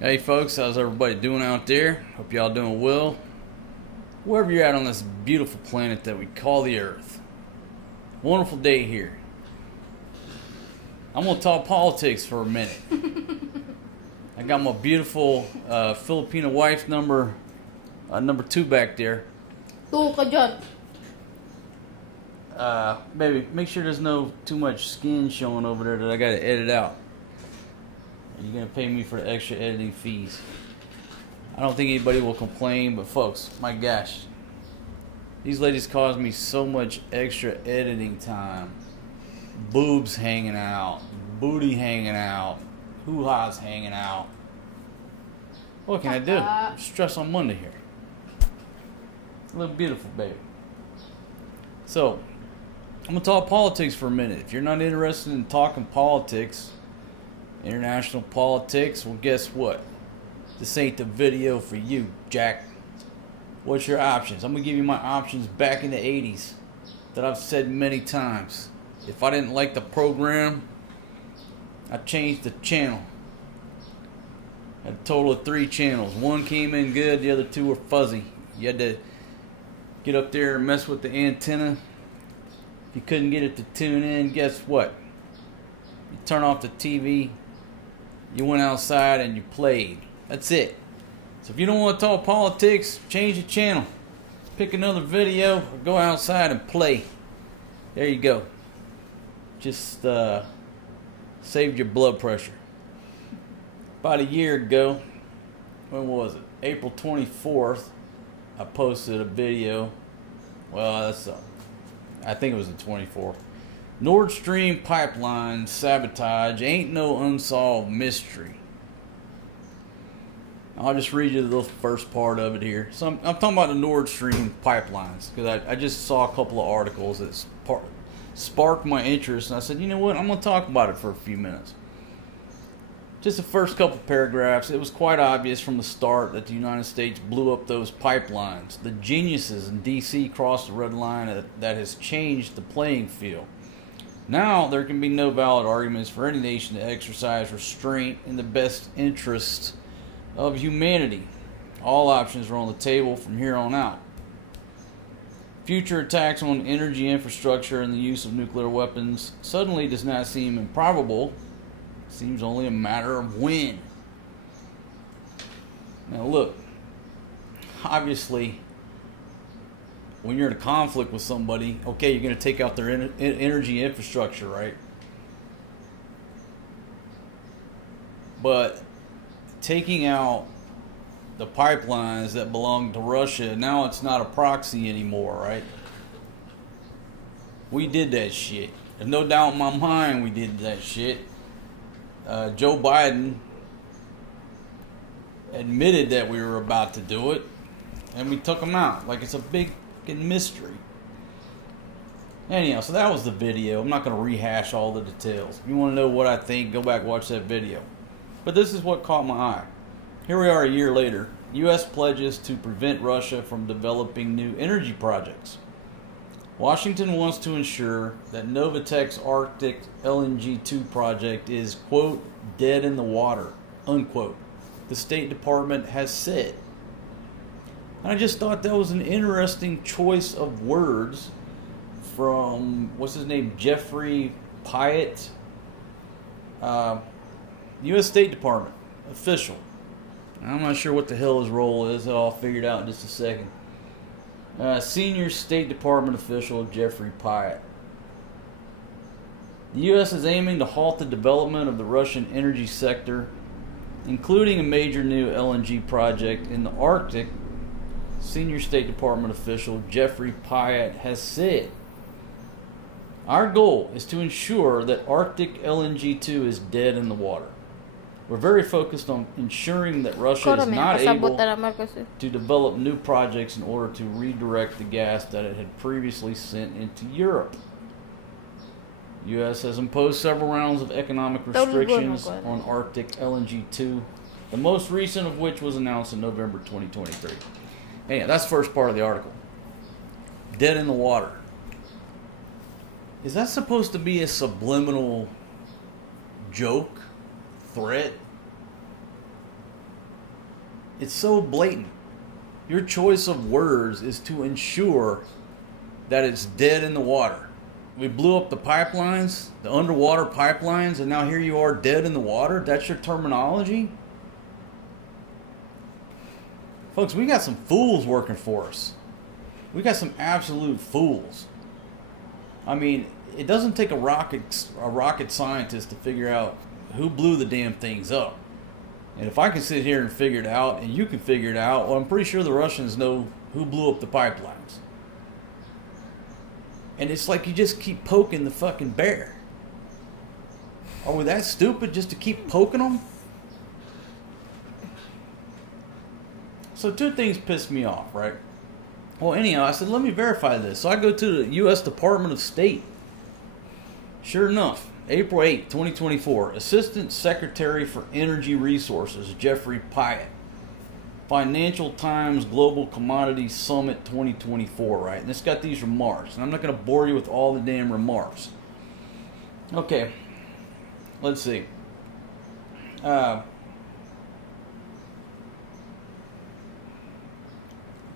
Hey folks, how's everybody doing out there? Hope y'all doing well. Wherever you're at on this beautiful planet that we call the Earth. Wonderful day here. I'm gonna talk politics for a minute. I got my beautiful Filipina wife number 2 back there. Tuh ka dyan. Baby, make sure there's no too much skin showing over there that I gotta edit out. You're gonna pay me for the extra editing fees. I don't think anybody will complain, but folks, my gosh, these ladies cause me so much extra editing time. Boobs hanging out, booty hanging out, hoo-ha's hanging out. What can I do? Stress on Monday here. Look beautiful, baby. So, I'm gonna talk politics for a minute. If you're not interested in talking politics, international politics, well, guess what? This ain't the video for you, Jack. What's your options? I'm gonna give you my options back in the 80s that I've said many times. If I didn't like the program, I changed the channel. Had a total of 3 channels. One came in good, the other 2 were fuzzy. You had to get up there and mess with the antenna. If you couldn't get it to tune in, guess what? You turn off the TV, you went outside and you played. That's it. So if you don't want to talk politics, change the channel. Pick another video or go outside and play. There you go. Just saved your blood pressure. About a year ago, when was it? April 24th, I posted a video. Well, that's I think it was the 24th. Nord Stream pipeline sabotage ain't no unsolved mystery. I'll just read you the first part of it here. So I'm talking about the Nord Stream pipelines because I just saw a couple of articles that sparked my interest, and I said, you know what, I'm going to talk about it for a few minutes. Just the first couple paragraphs, it was quite obvious from the start that the United States blew up those pipelines. The geniuses in D.C. crossed the red line that has changed the playing field. Now there can be no valid arguments for any nation to exercise restraint in the best interest of humanity. All options are on the table from here on out. Future attacks on energy infrastructure and the use of nuclear weapons suddenly does not seem improbable. It seems only a matter of when. Now look, obviously, when you're in a conflict with somebody, okay, you're going to take out their energy infrastructure, right? But taking out the pipelines that belong to Russia, now it's not a proxy anymore, right? We did that shit. There's no doubt in my mind we did that shit. Joe Biden admitted that we were about to do it, and we took him out like it's a big mystery. Anyhow, so that was the video. I'm not going to rehash all the details. If you want to know what I think, go back and watch that video. But this is what caught my eye. Here we are a year later. U.S. pledges to prevent Russia from developing new energy projects. Washington wants to ensure that Novatek's Arctic LNG 2 project is, quote, dead in the water, unquote, the State Department has said. And I just thought that was an interesting choice of words from, what's his name, Jeffrey Pyatt, U.S. State Department official. I'm not sure what the hell his role is. I'll figure it out in just a second. Senior State Department official Jeffrey Pyatt. The U.S. is aiming to halt the development of the Russian energy sector, including a major new LNG project in the Arctic. Senior State Department official Jeffrey Pyatt has said, our goal is to ensure that Arctic LNG 2 is dead in the water. We're very focused on ensuring that Russia is not able to develop new projects in order to redirect the gas that it had previously sent into Europe. The U.S. has imposed several rounds of economic restrictions on Arctic LNG 2, the most recent of which was announced in November 2023. Anyhow, that's the first part of the article. Dead in the water. Is that supposed to be a subliminal joke? Threat? It's so blatant. Your choice of words is to ensure that it's dead in the water. We blew up the pipelines, the underwater pipelines, and now here you are dead in the water? That's your terminology? Folks, we got some fools working for us. We got some absolute fools. I mean, it doesn't take a rocket scientist to figure out who blew the damn things up. And if I can sit here and figure it out, and you can figure it out, well, I'm pretty sure the Russians know who blew up the pipelines. And it's like you just keep poking the fucking bear. Are we that stupid just to keep poking them? So two things pissed me off, right? Well, anyhow, I said, let me verify this. So I go to the U.S. Department of State. Sure enough, April 8, 2024, Assistant Secretary for Energy Resources, Jeffrey Pyatt. Financial Times Global Commodities Summit 2024, right? And it's got these remarks. And I'm not going to bore you with all the damn remarks. Okay. Let's see.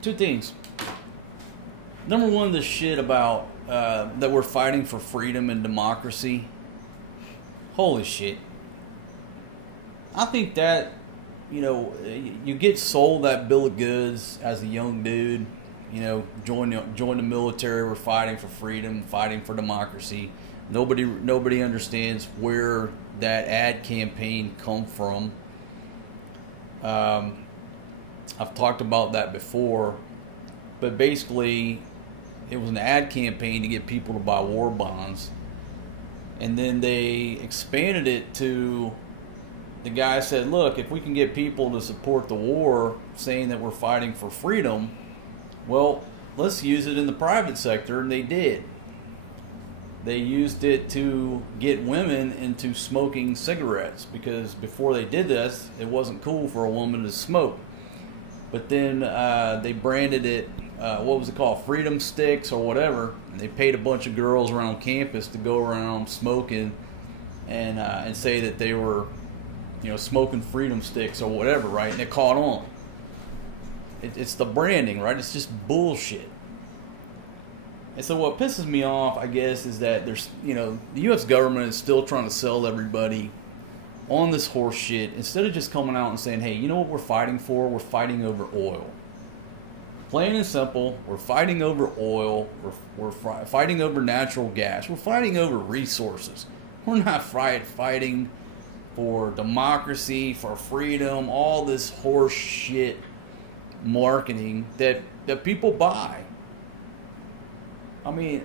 Two things. Number one, this shit about that we're fighting for freedom and democracy. Holy shit. I think that, you know, you get sold that bill of goods as a young dude. You know, join the military. We're fighting for freedom, fighting for democracy. Nobody understands where that ad campaign come from. I've talked about that before, but basically, it was an ad campaign to get people to buy war bonds, and then they expanded it to. The guy said, look, if we can get people to support the war, saying that we're fighting for freedom, well, let's use it in the private sector, and they did. They used it to get women into smoking cigarettes, because before they did this, it wasn't cool for a woman to smoke. But then they branded it, what was it called, Freedom Sticks or whatever, and they paid a bunch of girls around campus to go around smoking and say that they were, you know, smoking freedom sticks or whatever, right? And it caught on. It's the branding, right? It's just bullshit. And so what pisses me off, I guess, is that there's, you know, the U.S. government is still trying to sell everybody on this horse shit instead of just coming out and saying, hey, you know what we're fighting for? We're fighting over oil. Plain and simple, we're fighting over oil. We're fighting over natural gas. We're fighting over resources. We're not fighting for democracy, for freedom, all this horse shit marketing that people buy. I mean,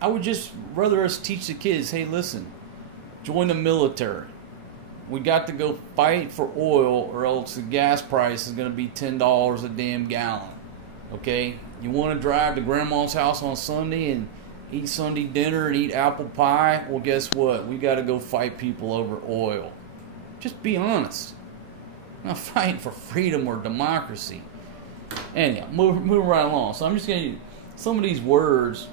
I would just rather us teach the kids, hey, listen, join the military. We got to go fight for oil, or else the gas price is going to be $10 a damn gallon. Okay? You want to drive to grandma's house on Sunday and eat Sunday dinner and eat apple pie? Well, guess what? We got to go fight people over oil. Just be honest. I'm not fighting for freedom or democracy. Anyhow, moving right along. So I'm just going to, some of these words,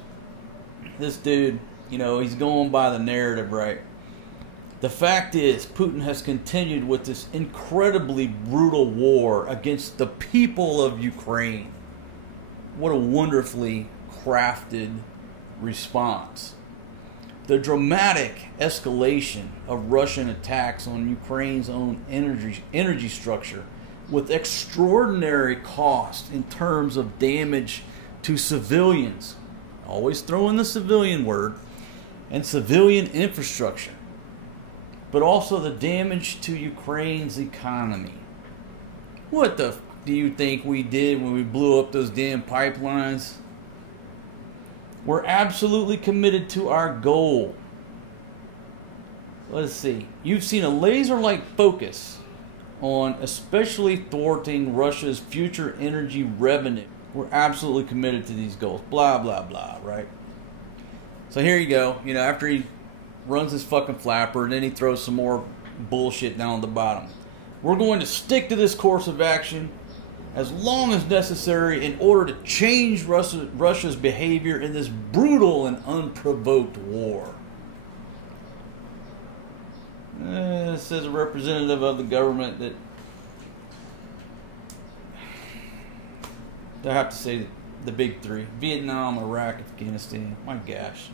this dude, you know, he's going by the narrative, right? The fact is, Putin has continued with this incredibly brutal war against the people of Ukraine. What a wonderfully crafted response. The dramatic escalation of Russian attacks on Ukraine's own energy structure, with extraordinary cost in terms of damage to civilians. Always throw in the civilian word, and civilian infrastructure. But also the damage to Ukraine's economy. What the do you think we did when we blew up those damn pipelines? We're absolutely committed to our goal. Let's see. You've seen a laser-like focus on especially thwarting Russia's future energy revenue. We're absolutely committed to these goals. Blah, blah, blah, right? So here you go. You know, after he runs his fucking flapper, and then he throws some more bullshit down the bottom. We're going to stick to this course of action as long as necessary in order to change Russia's behavior in this brutal and unprovoked war. Says a representative of the government that I have to say the big three: Vietnam, Iraq, Afghanistan. My gosh,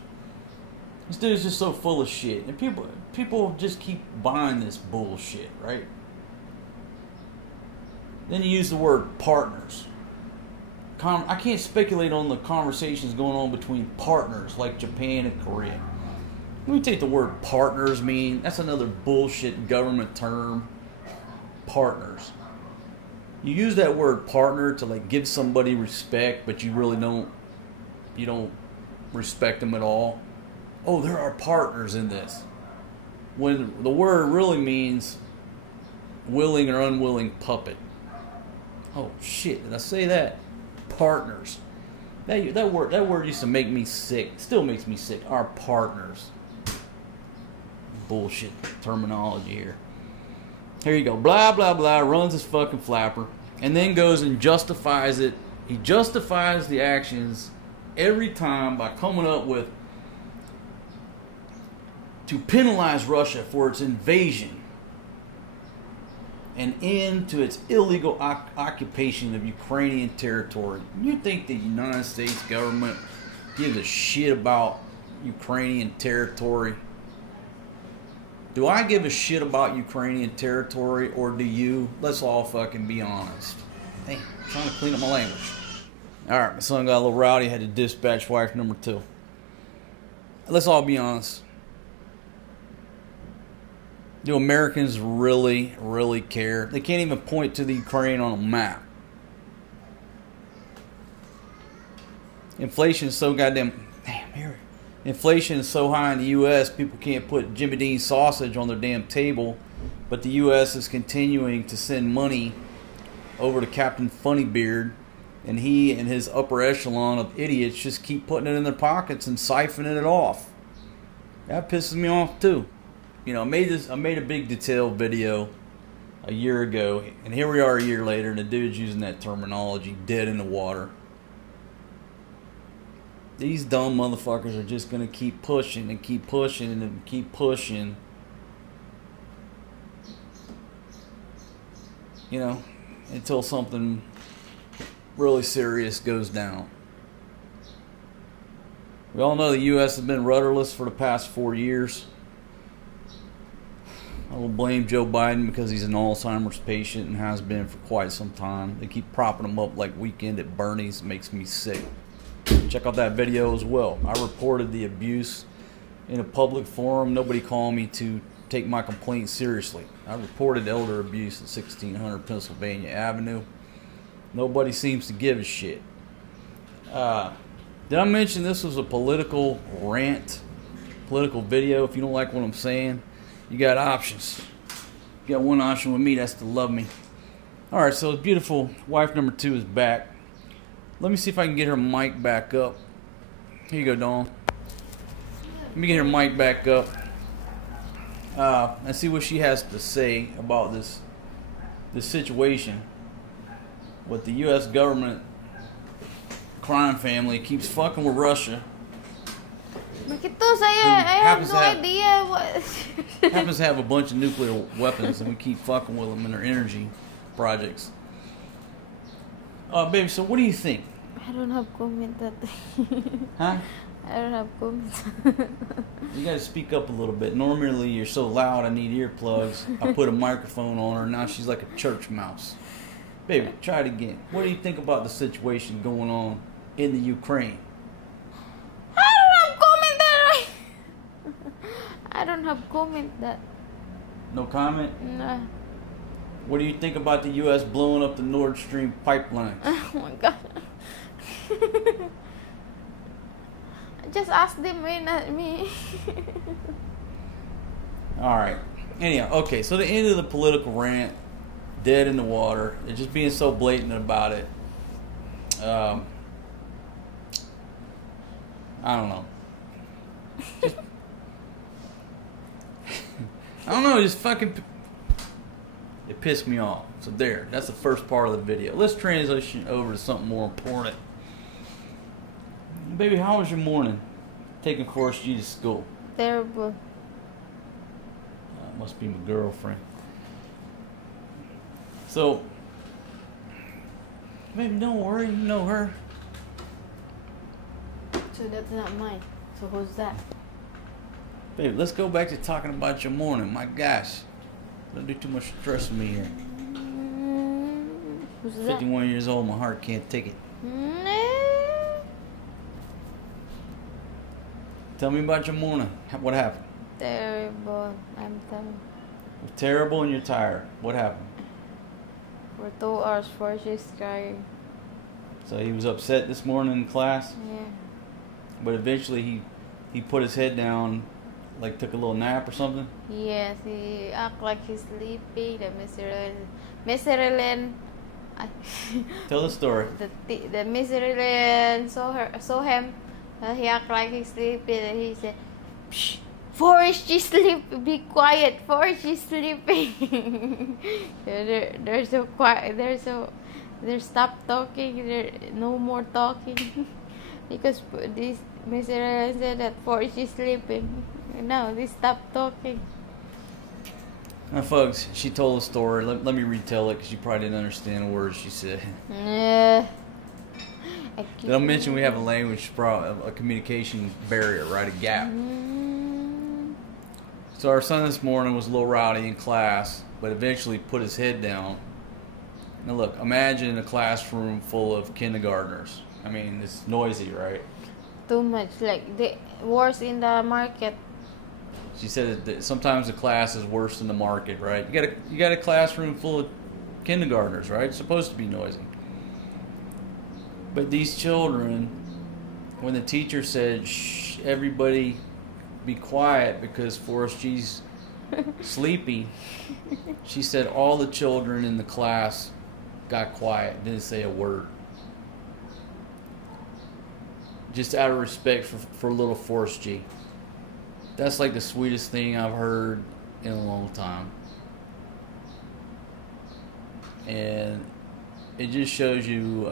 this dude's just so full of shit, and people just keep buying this bullshit, right? Then you use the word partners. I can't speculate on the conversations going on between partners like Japan and Korea. Let me take the word partners mean. That's another bullshit government term. Partners. You use that word partner to like give somebody respect, but you really don't. You don't respect them at all. Oh, there are partners in this. When the word really means willing or unwilling puppet. Oh shit! Did I say that? Partners. That word used to make me sick. Still makes me sick. Our partners. Bullshit terminology here. Here you go. Blah blah blah. Runs his fucking flapper, and then goes and justifies it. He justifies the actions every time by coming up with to penalize Russia for its invasion and end to its illegal occupation of Ukrainian territory. You think the United States government gives a shit about Ukrainian territory? Do I give a shit about Ukrainian territory, or do you? Let's all fucking be honest. Hey, I'm trying to clean up my language. Alright, my son got a little rowdy, had to dispatch wife number 2. Let's all be honest. Do Americans really, really care? They can't even point to the Ukraine on a map. Inflation is so goddamn... Damn, here. Inflation is so high in the U.S., people can't put Jimmy Dean sausage on their damn table. But the U.S. is continuing to send money over to Captain Funnybeard. And he and his upper echelon of idiots just keep putting it in their pockets and siphoning it off. That pisses me off too. You know, I made a big detailed video a year ago, and here we are a year later, and the dude's using that terminology, dead in the water. These dumb motherfuckers are just going to keep pushing and keep pushing and keep pushing. You know, until something really serious goes down. We all know the U.S. has been rudderless for the past 4 years. I will blame Joe Biden because he's an Alzheimer's patient and has been for quite some time. They keep propping him up like Weekend at Bernie's. It makes me sick. Check out that video as well. I reported the abuse in a public forum. Nobody called me to take my complaint seriously. I reported elder abuse at 1600 Pennsylvania Avenue. Nobody seems to give a shit. Did I mention this was a political rant? Political video? If you don't like what I'm saying, you got options. You got one option with me, that's to love me. Alright, so beautiful wife number 2 is back. Let me see if I can get her mic back up. Here you go, Dawn. Let me get her mic back up. And see what she has to say about this situation with the U.S. government crime family keeps fucking with Russia. I have no idea what... happens to have a bunch of nuclear weapons, and we keep fucking with them in their energy projects. Baby, so what do you think? I don't have comment that. Huh? I don't have comments. You gotta speak up a little bit. Normally you're so loud I need earplugs. I put a microphone on her, now she's like a church mouse. Baby, try it again. What do you think about the situation going on in the Ukraine? I don't have comment that. No comment? No. What do you think about the U.S. blowing up the Nord Stream pipelines? Oh my god. Just ask them, not me. Alright. Anyhow, okay, so the end of the political rant, dead in the water. They're just being so blatant about it. I don't know. I don't know, just fucking... It pissed me off. So there, that's the first part of the video. Let's transition over to something more important. Baby, how was your morning? Taking Forrest G to school. Terrible. Must be my girlfriend. So, Baby, don't worry. You know her. So that's not mine. So who's that? Baby, let's go back to talking about your morning. My gosh. Don't do too much stress with me here. Who's that? 51 years old, my heart can't take it. Tell me about your morning. What happened? Terrible. I'm tired. You're terrible and you're tired. What happened? For 2 hours before she's crying. So he was upset this morning in class, Yeah. but eventually he put his head down, like took a little nap or something. Yes, he act like he's sleepy. The Mr. Ellen, Tell the story. the Mr. Ellen saw him. He act like he's sleepy. And he said, "Psh, Forrest, she's sleeping. Be quiet, Forrest, she's sleeping." They're so quiet. They're stop talking. They're no more talking because this Mr. Ellen said that Forrest is sleeping. No, they stopped talking. Now, folks, she told a story. Let me retell it because you probably didn't understand a word she said. Did I mention we have a language problem, a communication barrier, right? A gap. So our son this morning was a little rowdy in class, but eventually put his head down. Now look, imagine a classroom full of kindergartners. I mean, it's noisy, right? Too much, like the worst in the market. She said that sometimes the class is worse than the market, right? You got a classroom full of kindergartners, right? It's supposed to be noisy. But these children, when the teacher said, "Shh, everybody be quiet because Forrest G's sleepy," she said all the children in the class got quiet, didn't say a word. Just out of respect for little Forrest G. That's like the sweetest thing I've heard in a long time. And it just shows you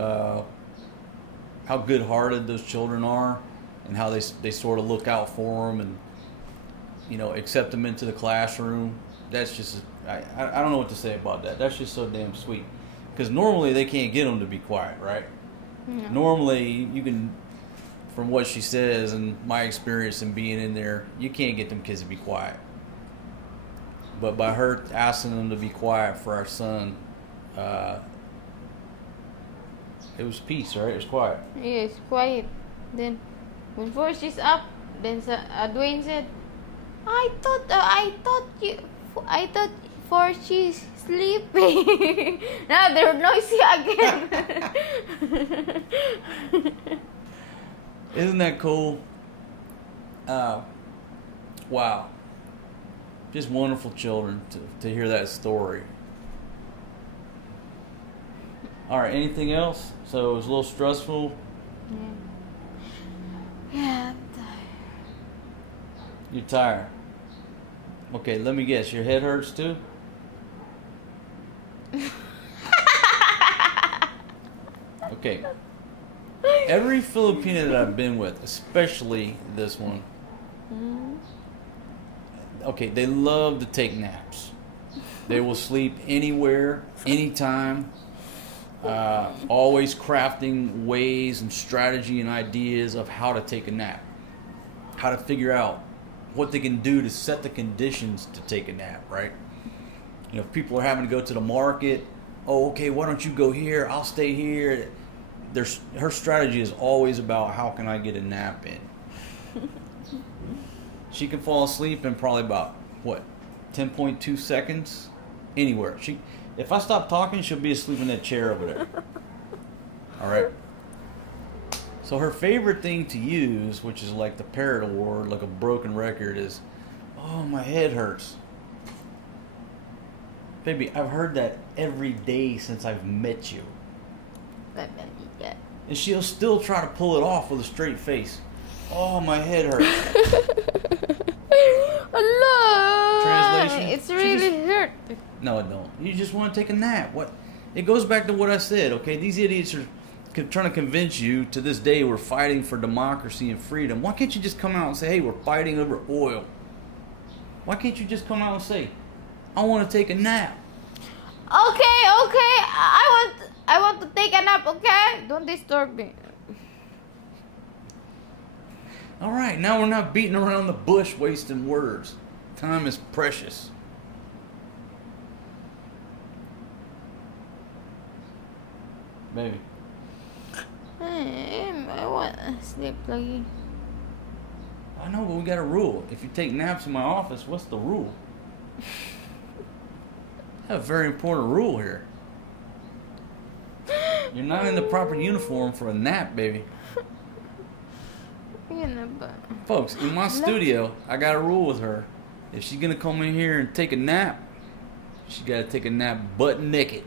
how good-hearted those children are and how they sort of look out for them and, you know, accept them into the classroom. That's just, I don't know what to say about that. That's just so damn sweet. Because normally they can't get them to be quiet, right? No. Normally you can, from what she says and my experience in being in there, you can't get them kids to be quiet. But by her asking them to be quiet for our son, it was peace, right? It was quiet. Yes, quiet. Then, when Forrest is up, then Dwayne said, I thought Forrest is sleeping." Now they're noisy again. Isn't that cool? Wow. Just wonderful children to hear that story. All right, anything else? So it was a little stressful. Yeah, I'm tired. You're tired. Okay, let me guess. Your head hurts too? Okay. Every Filipina that I've been with, especially this one, okay, they love to take naps. They will sleep anywhere, anytime. Always crafting ways and strategy and ideas of how to take a nap. How to figure out what they can do to set the conditions to take a nap, right? You know, if people are having to go to the market, oh, okay, why don't you go here? I'll stay here. Her strategy is always about how can I get a nap in. She can fall asleep in probably about, what, 10.2 seconds? Anywhere. If I stop talking, she'll be asleep in that chair over there. All right? So her favorite thing to use, which is like the parrot award, like a broken record, is, "Oh, my head hurts." Baby, I've heard that every day since I've met you. And she'll still try to pull it off with a straight face. "Oh, my head hurts." Allah, Translation? it's really hurt. No, it don't. You just want to take a nap. What? It goes back to what I said, okay? These idiots are trying to convince you to this day we're fighting for democracy and freedom. Why can't you just come out and say, "Hey, we're fighting over oil"? Why can't you just come out and say, "I want to take a nap"? Okay. I want to take a nap, okay? Don't disturb me. All right, now we're not beating around the bush, wasting words. Time is precious. Baby. I want to sleep lagi. I know, but we got a rule. If you take naps in my office, what's the rule? I have a very important rule here. You're not in the proper uniform for a nap, baby. Folks, in my studio, I got a rule with her. If she's gonna come in here and take a nap, she gotta take a nap butt naked.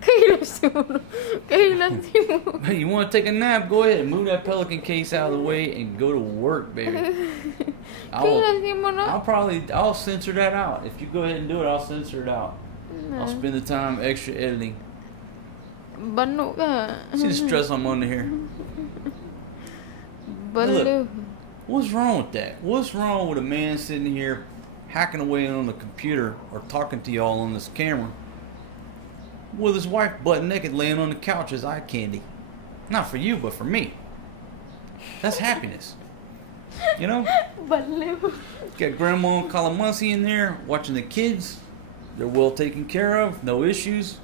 Hey, you wanna take a nap? Go ahead and move that pelican case out of the way and go to work, baby. I'll censor that out. If you go ahead and do it, I'll censor it out. I'll spend the time extra editing. See the stress I'm under here? Look, what's wrong with that? What's wrong with a man sitting here hacking away on the computer or talking to y'all on this camera with his wife butt naked laying on the couch as eye candy? Not for you, but for me. That's happiness. You know? Got Grandma and Calamansi in there watching the kids. They're well taken care of, no issues.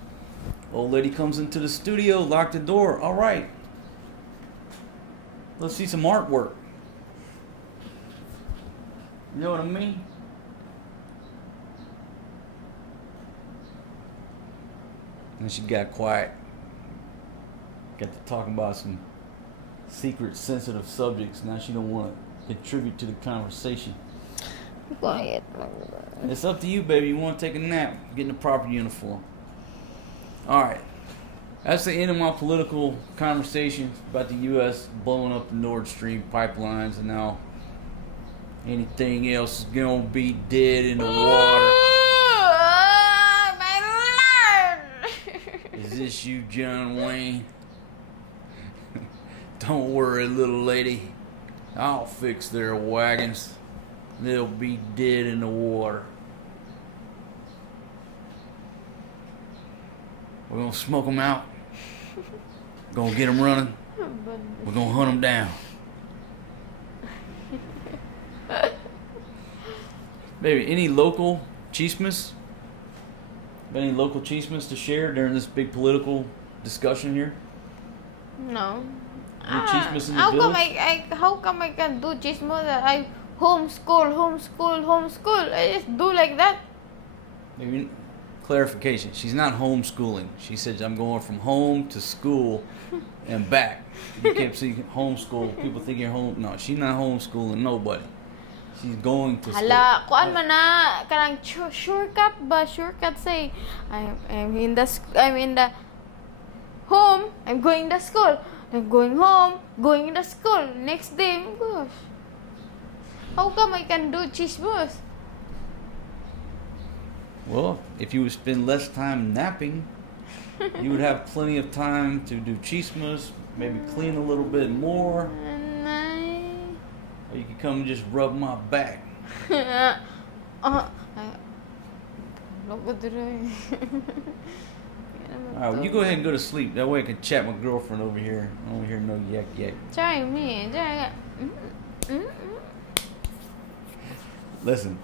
Old lady comes into the studio, lock the door. All right. Let's see some artwork. You know what I mean? And she got quiet. Got to talking about some secret, sensitive subjects. Now she don't want to contribute to the conversation. Quiet. It's up to you, baby. You want to take a nap? Get in the proper uniform. All right. That's the end of my political conversation about the U.S. blowing up the Nord Stream pipelines, and now anything else is going to be dead in the water. My Lord! Is this you, John Wayne? Don't worry, little lady. I'll fix their wagons. They'll be dead in the water. We're going to smoke them out. We're going to get them running. We're going to hunt them down. Baby, any local chismes? Any local chismes to share during this big political discussion here? No. Any chismes in the How village? how come I can do chismo that I homeschool? I just do like that. Maybe clarification. She's not homeschooling. She said, I'm going from home to school and back. You can't see homeschool. People think you're home. No, she's not homeschooling nobody. She's going to school. Hala, kuan man na kanang shortcut ba? Shortcut say I'm in the home. I'm going to school. I'm going home. Going in the school. Next day, oh gosh. How come I can do chismos? Well, if you would spend less time napping, you would have plenty of time to do chismes, maybe clean a little bit more. Or you could come and just rub my back. Alright, well, you go ahead and go to sleep. That way I can chat my girlfriend over here. I don't hear no yak yak. Try me. Listen,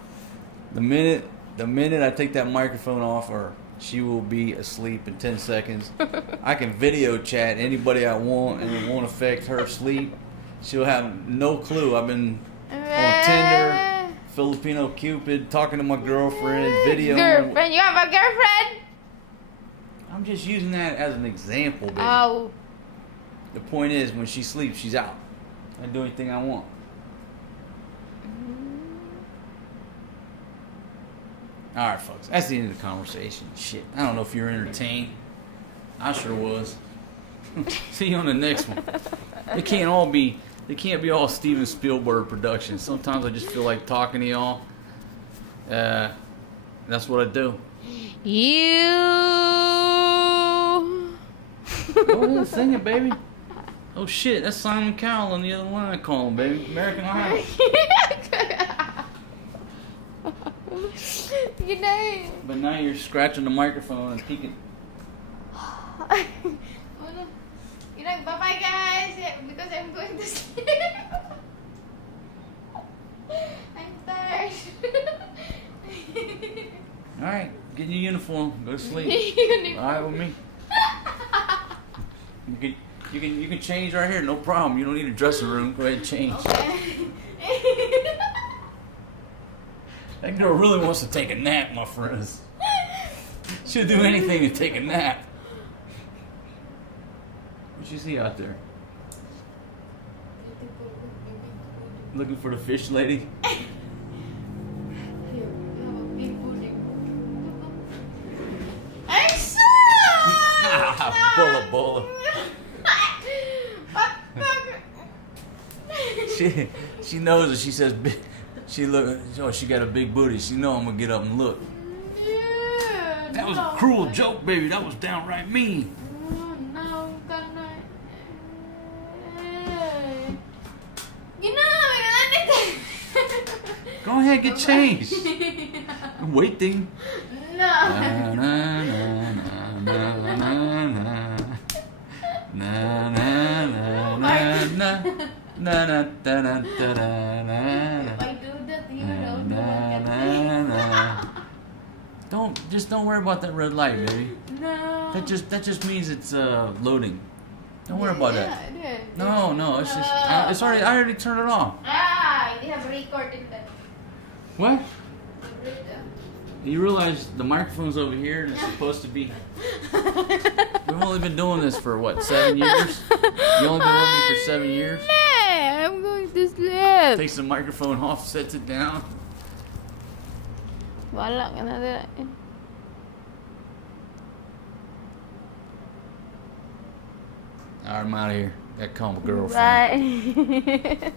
the minute I take that microphone off her, she will be asleep in 10 seconds. I can video chat anybody I want and it won't affect her sleep. She'll have no clue. I've been on Tinder, Filipino Cupid, talking to my girlfriend, video. Girlfriend? You have a girlfriend? I'm just using that as an example, baby. Oh. The point is, when she sleeps, she's out. I can do anything I want. Alright, folks. That's the end of the conversation. Shit. I don't know if you're entertained. I sure was. See you on the next one. They can't be all Steven Spielberg productions. Sometimes I just feel like talking to y'all. That's what I do. You. Go ahead and sing it, baby. Oh shit, that's Simon Cowell on the other line calling, baby. American Idol. You know. But now you're scratching the microphone and peeking. Oh no. You know, bye-bye guys, because I'm going to sleep. I'm tired. Alright, get in your uniform. Go to sleep. Alright with me. You can change right here, no problem. You don't need a dressing room. Go ahead and change. Okay. That girl really wants to take a nap, my friends. She'll do anything to take a nap. What you see out there? Looking for the fish lady? I'm so Bulla. She knows it. She says she look. Oh, she got a big booty. She know I'm gonna get up and look. Yeah, That was a cruel joke, baby. That was downright mean. No, you know, Go ahead, get changed. I'm waiting. No. If I do that, you don't worry about that red light, baby. No. That just means it's loading. Don't worry about that. Yeah. No, it's just it's already. I already turned it off. They have recorded that. What? You realize the microphone's over here and it's supposed to be. We've only been doing this for what, 7 years? You only been with me for 7 years? I'm going to sleep. Takes the microphone off, sets it down. Wala ka na dila. Alright, I'm out of here. Gotta call my girlfriend. Bye.